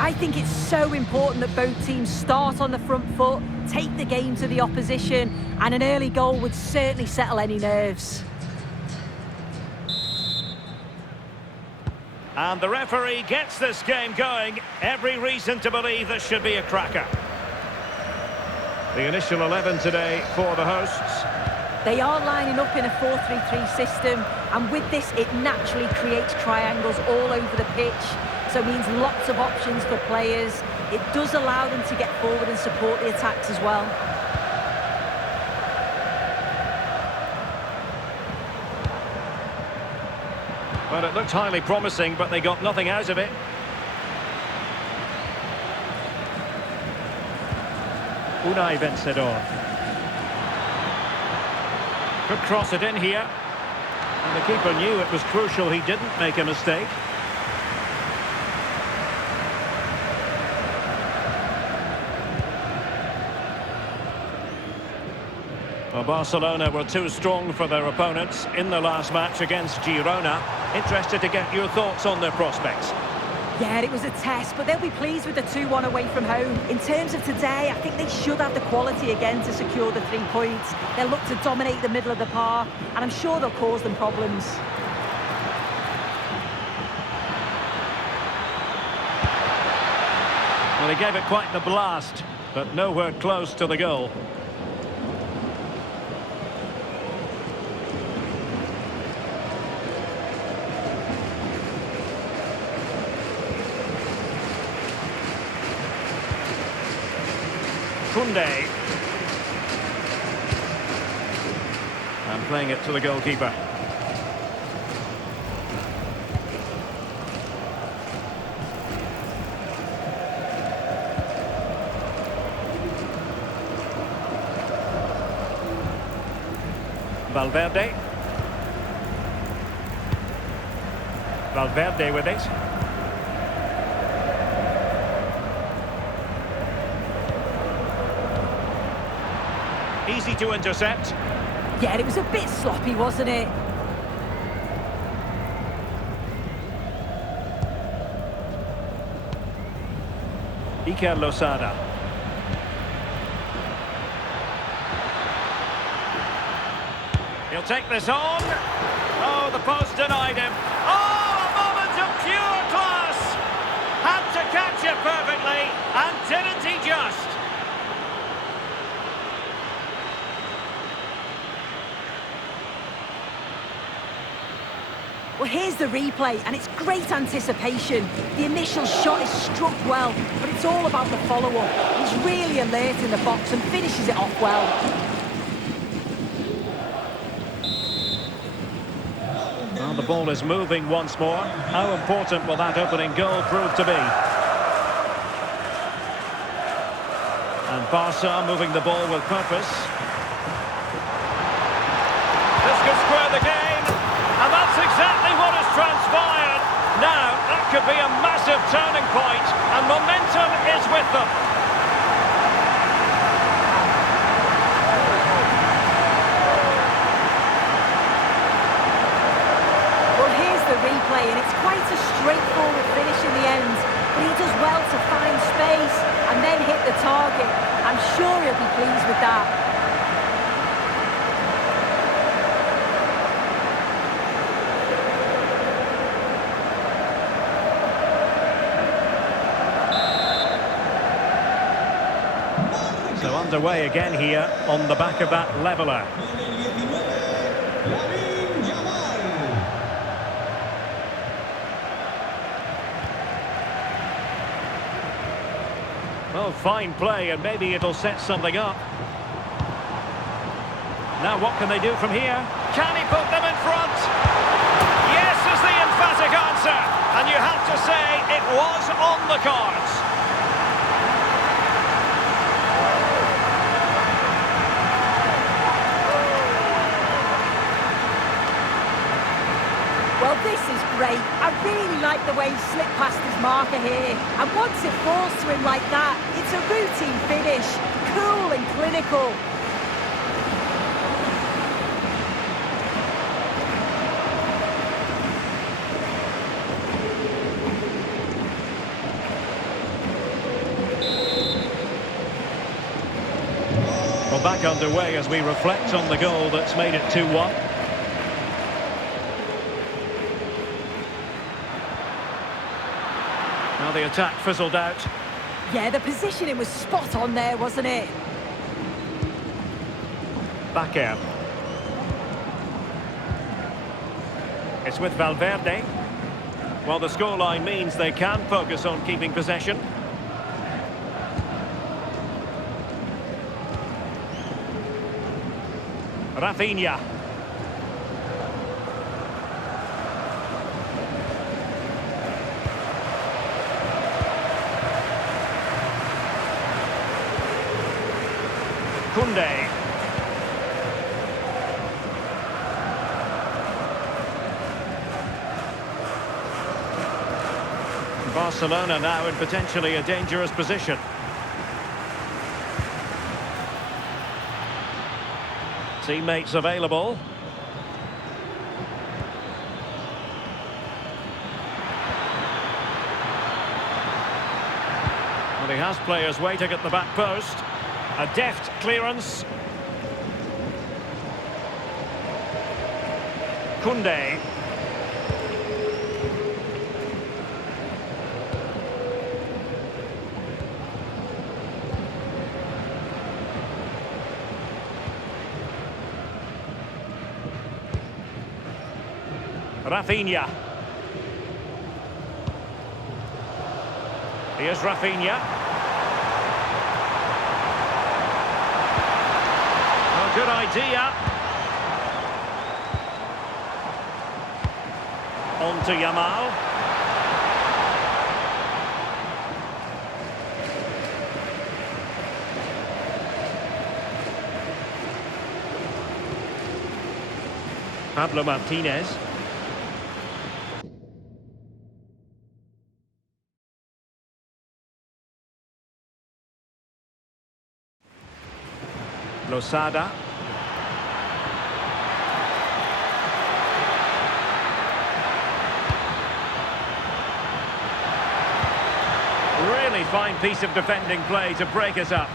I think it's so important that both teams start on the front foot, take the game to the opposition, and an early goal would certainly settle any nerves. And the referee gets this game going. Every reason to believe this should be a cracker. The initial 11 today for the hosts. They are lining up in a 4-3-3 system, and with this it naturally creates triangles all over the pitch, so it means lots of options for players. It does allow them to get forward and support the attacks as well. Well, it looked highly promising, but they got nothing out of it. Unai Vencedor. Could cross it in here. And the keeper knew it was crucial he didn't make a mistake. Well, Barcelona were too strong for their opponents in the last match against Girona. Interested to get your thoughts on their prospects. Yeah, it was a test, but they'll be pleased with the 2-1 away from home. In terms of today, I think they should have the quality again to secure the 3 points. They'll look to dominate the middle of the park, and I'm sure they'll cause them problems. Well, he gave it quite the blast, but nowhere close to the goal. Koundé. And playing it to the goalkeeper. Valverde. Valverde with it. Easy to intercept. Yeah, it was a bit sloppy, wasn't it? Iker Losada. He'll take this on. Oh, the post denied him. Oh, a moment of pure class. Had to catch it perfectly, and didn't he just? Well, here's the replay, and it's great anticipation. The initial shot is struck well, but it's all about the follow-up. He's really alert in the box and finishes it off well. Well, the ball is moving once more. How important will that opening goal prove to be? And Barca moving the ball with purpose. This could square the game, and that's exactly what has transpired. Now, that could be a massive turning point, and momentum is with them. Well, here's the replay, and it's quite a straightforward finish in the end. But he does well to find space and then hit the target. I'm sure he'll be pleased with that. So underway again here on the back of that leveller. Well, fine play, and maybe it'll set something up. Now what can they do from here? Can he put them in front? Yes is the emphatic answer, and you have to say it was on the cards. Well, this is great. I really like the way he slipped past his marker here. And once it falls to him like that, it's a routine finish. Cool and clinical. Well, back underway as we reflect on the goal that's made it 2-1. Now the attack fizzled out. Yeah, the positioning was spot on there, wasn't it? Back out. It's with Valverde. Well, the scoreline means they can focus on keeping possession. Rafinha. Koundé. Barcelona now in potentially a dangerous position. Teammates available. Well, he has players waiting at the back post. A deft clearance. Koundé. Rafinha. Here's Rafinha. Oh, good idea. On to Yamal. Pablo Martinez. Losada. Really fine piece of defending play to break us up.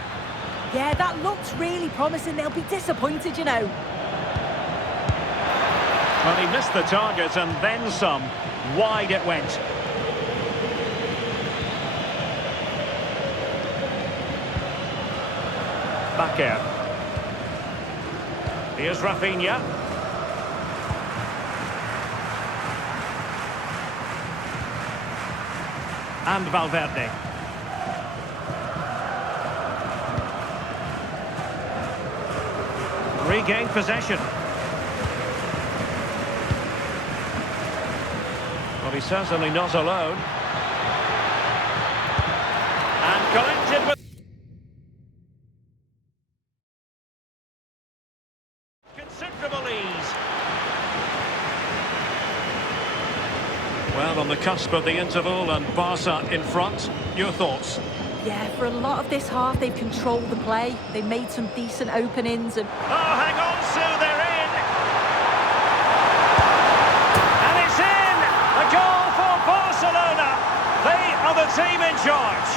Yeah, that looks really promising. They'll be disappointed, you know. Well, he missed the target and then some. Wide it went. Back out. Here's Rafinha. And Valverde. Regained possession. Well, he's certainly not alone. And collected with considerable ease. Well, on the cusp of the interval and Barca in front. Your thoughts? Yeah, for a lot of this half, they've controlled the play. They made some decent openings and... Oh, hang on, Sue, they're in! And it's in! A goal for Barcelona! They are the team in charge.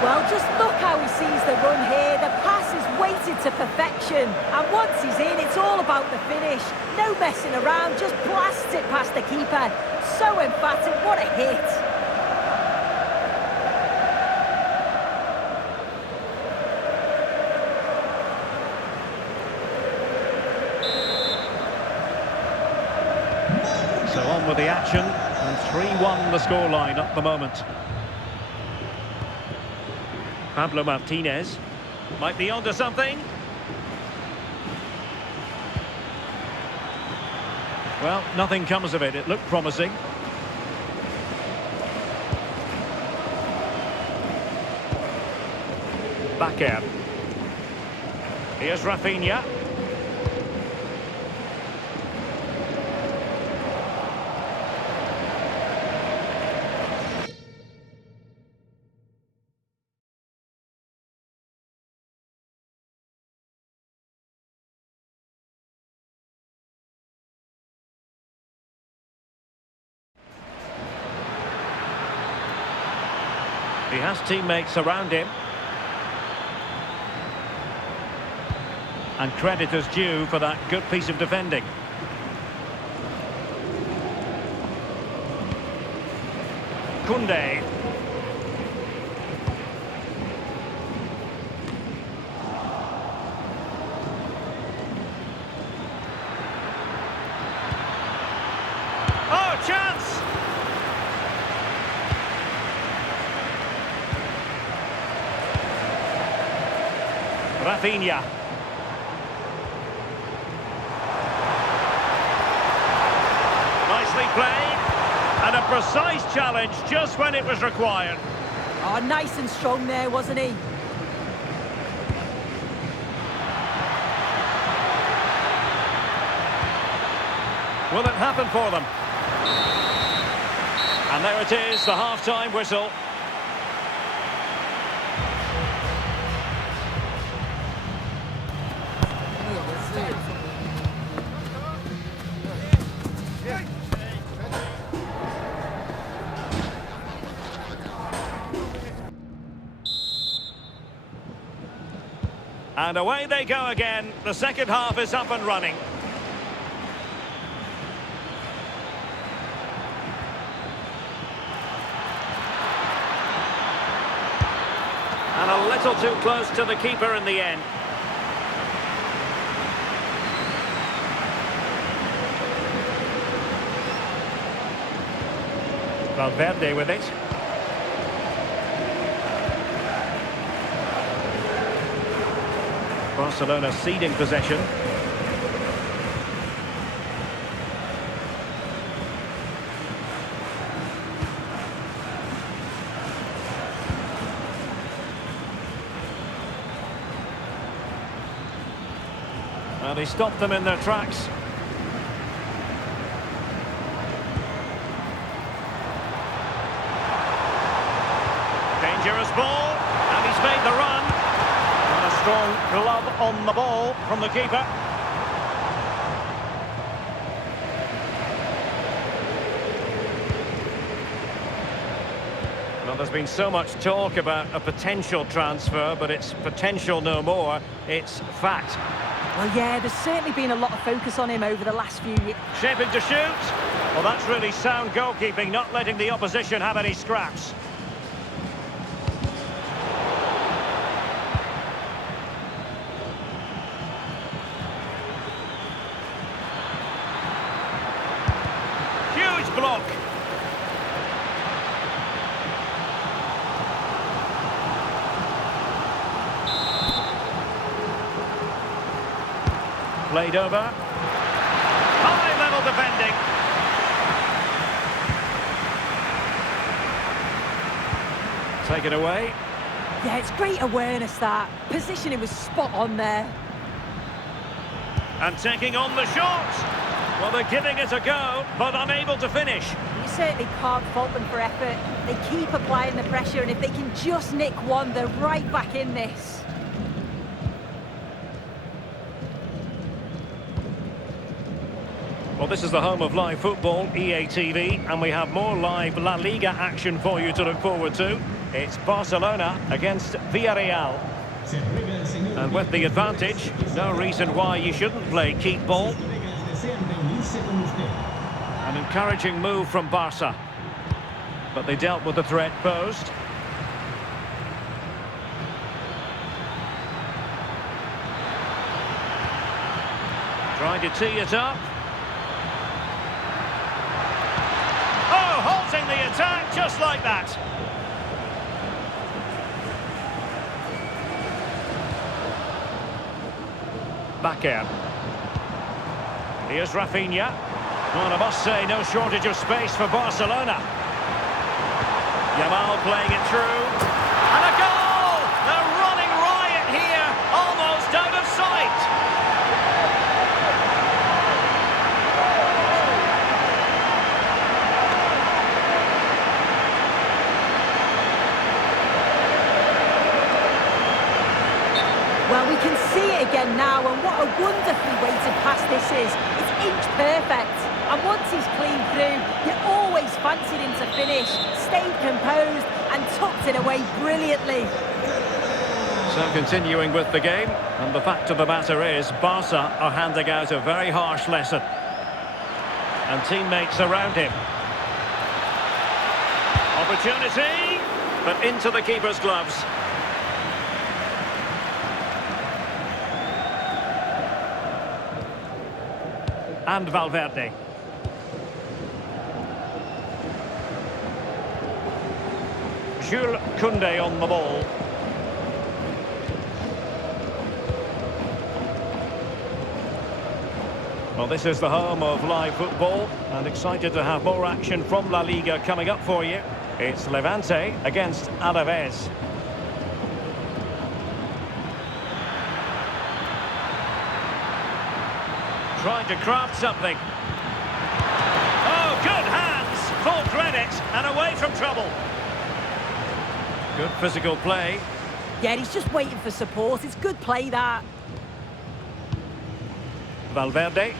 Well, just look how he sees the run here. The pass is weighted to perfection. And once he's in, it's all about the finish. No messing around, just blasts it past the keeper. So emphatic, what a hit. So on with the action, and 3-1 the scoreline at the moment. Pablo Martinez might be onto something. Well, nothing comes of it. It looked promising. Back out. Here's Rafinha. He has teammates around him. And credit is due for that good piece of defending. Koundé. Oh, chance! Rafinha. Nicely played. And a precise challenge just when it was required. Oh, nice and strong there, wasn't he? Will it happen for them? And there it is, the half-time whistle. And away they go again. The second half is up and running. And a little too close to the keeper in the end. Valverde with it. Barcelona ceding possession. Well, he stopped them in their tracks. Dangerous ball, and he's made the run. And a strong glove on the ball from the keeper. Well, there's been so much talk about a potential transfer, but it's potential no more. It's fact. Well, yeah, there's certainly been a lot of focus on him over the last few years. Shaping to shoot. Well, that's really sound goalkeeping, not letting the opposition have any scraps. Huge block. Played over. High level defending. Taken away. Yeah, it's great awareness, that. Positioning was spot on there. And taking on the shot. Well, they're giving it a go, but unable to finish. You certainly can't fault them for effort. They keep applying the pressure, and if they can just nick one, they're right back in this. Well, this is the home of live football, EA TV, and we have more live La Liga action for you to look forward to. It's Barcelona against Villarreal. And with the advantage, no reason why you shouldn't play keep ball. An encouraging move from Barca. But they dealt with the threat posed. Trying to tee it up. Halting the attack just like that. Back in. Here's Rafinha. Well, I must say, no shortage of space for Barcelona. Yamal playing it through. And a goal! They're running riot here, almost out of sight. Well, we can see it again now, and what a wonderfully weighted pass this is. It's inch perfect. And once he's clean through, you always fancied him to finish, stayed composed and tucked it away brilliantly. So continuing with the game, and the fact of the matter is Barca are handing out a very harsh lesson. And teammates around him. Opportunity, but into the keeper's gloves. And Valverde. Jules Koundé on the ball. Well, this is the home of live football, and excited to have more action from La Liga coming up for you. It's Levante against Alaves. Trying to craft something. Oh, good hands! Full credit, and away from trouble. Good physical play. Yeah, he's just waiting for support. It's good play, that. Valverde.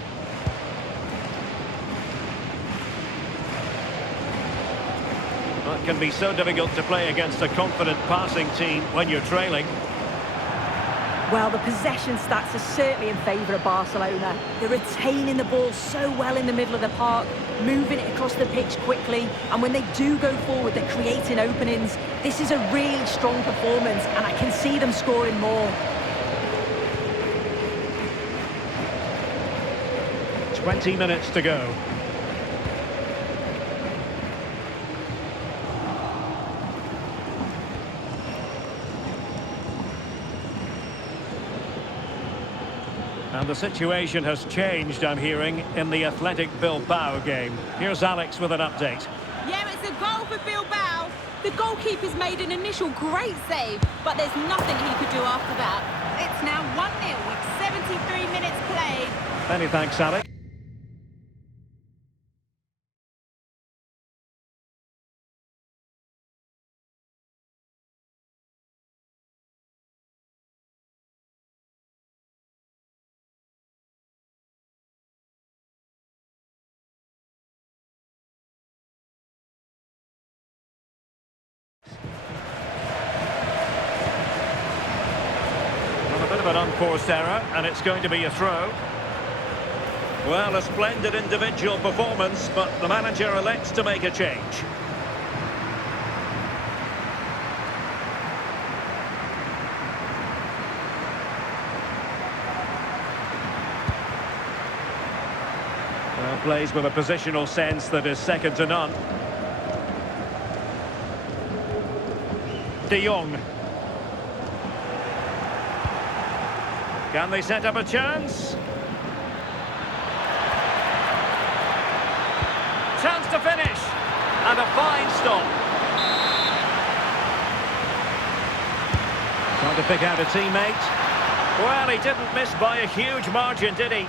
That can be so difficult to play against a confident passing team when you're trailing. Well, the possession stats are certainly in favour of Barcelona. They're retaining the ball so well in the middle of the park, moving it across the pitch quickly, and when they do go forward, they're creating openings. This is a really strong performance, and I can see them scoring more. 20 minutes to go. And the situation has changed, I'm hearing, in the Athletic Bilbao game. Here's Alex with an update. Yeah, it's a goal for Bilbao. The goalkeeper's made an initial great save, but there's nothing he could do after that. It's now 1-0 with 73 minutes played. Many thanks, Alex. A bit of an unforced error, and it's going to be a throw. Well, a splendid individual performance, but the manager elects to make a change. Well, plays with a positional sense that is second to none. De Jong. Can they set up a chance? Chance to finish. And a fine stop. Trying to pick out a teammate. Well, he didn't miss by a huge margin, did he?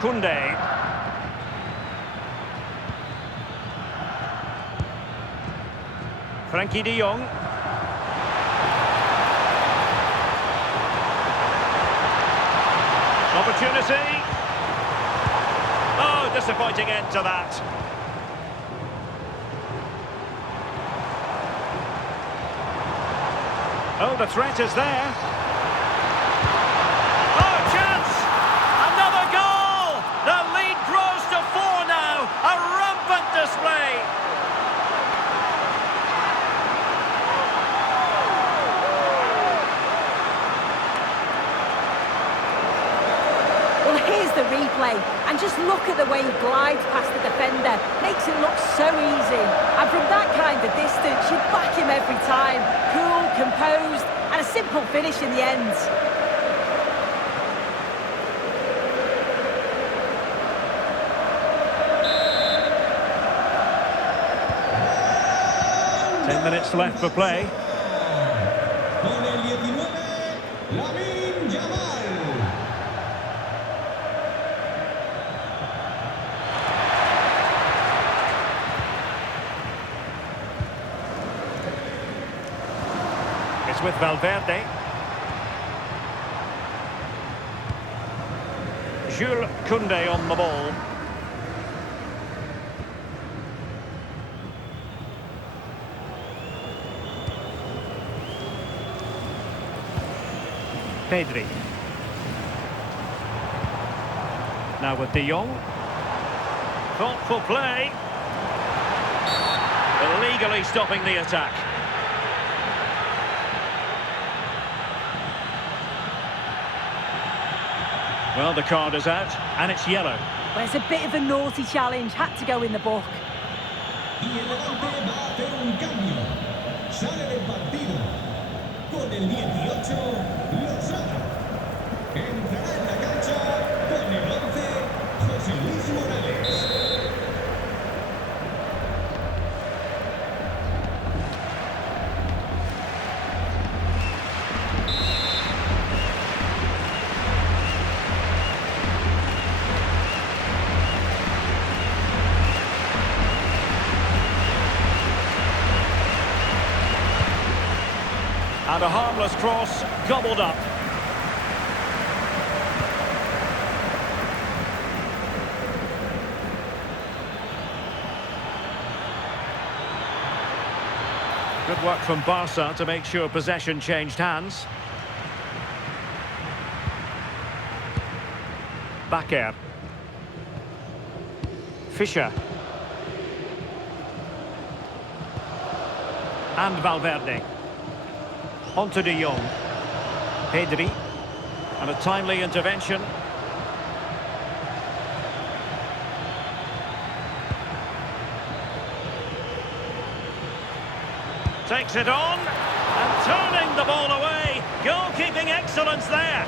Koundé. Frankie de Jong. Opportunity. Oh, disappointing end to that. Oh, the threat is there. Oh, chance! Another goal! The lead grows to 4 now. A rampant display. Well, here's the replay, and just look at the way he glides past the defender. Makes it look so easy. And from that kind of distance, you'd back him every time. Cool, composed, and a simple finish in the end. Minutes left for play. Con el 19, Lamine Yamal. with Valverde. Jules Koundé on the ball. Pedri. Now with De Jong. Thoughtful play. Illegally stopping the attack. Well, the card is out, and it's yellow. Well, it's a bit of a naughty challenge, had to go in the book. Y el Levante va a hacer un cambio. Sale del partido. Con el 18, Lozada. Entrará en la cancha con el 11, José Luis Morales. And a harmless cross, gobbled up. Good work from Barca to make sure possession changed hands. Bakker. Fischer. And Valverde. On to De Jong. Pedri. And a timely intervention. Takes it on. And turning the ball away. Goalkeeping excellence there.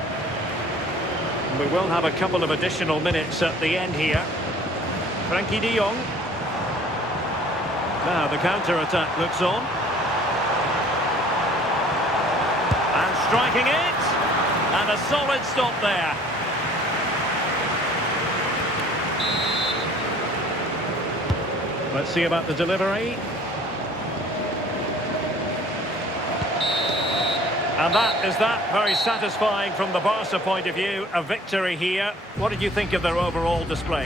We will have a couple of additional minutes at the end here. Frankie De Jong. Now the counter-attack looks on. And striking it. And a solid stop there. Let's see about the delivery. And that is that. Very satisfying from the Barca point of view. A victory here. What did you think of their overall display?